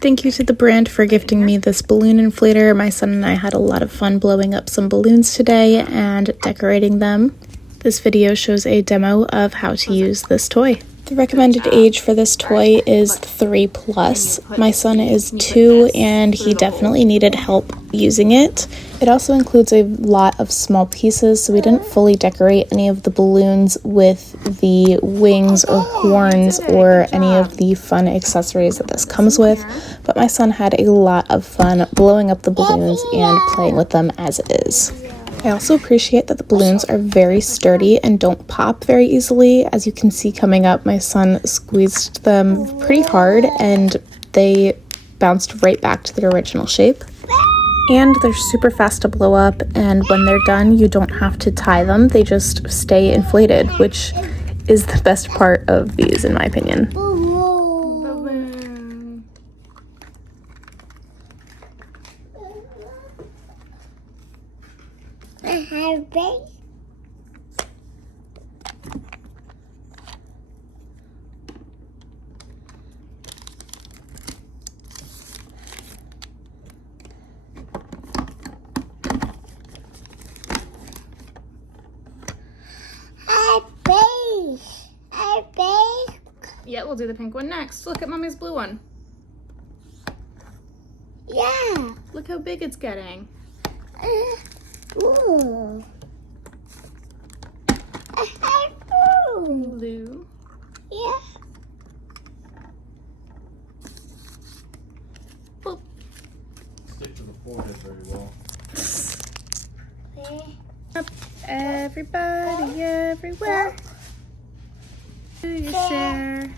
Thank you to the brand for gifting me this balloon inflator. My son and I had a lot of fun blowing up some balloons today and decorating them. This video shows a demo of how to use this toy. The recommended age for this toy is 3+. My son is 2 and he definitely needed help using it. It also includes a lot of small pieces, so we didn't fully decorate any of the balloons with the wings or horns or any of the fun accessories that this comes with, but my son had a lot of fun blowing up the balloons and playing with them as it is. I also appreciate that the balloons are very sturdy and don't pop very easily. As you can see coming up, my son squeezed them pretty hard and they bounced right back to their original shape. And they're super fast to blow up, and when they're done, you don't have to tie them. They just stay inflated, which is the best part of these, in my opinion. Yeah, we'll do the pink one next. Look at Mommy's blue one. Yeah. Look how big it's getting. Ooh. Blue. Yeah. Boop. Stick to the forehead very well. Up, everybody, everywhere. Do your share.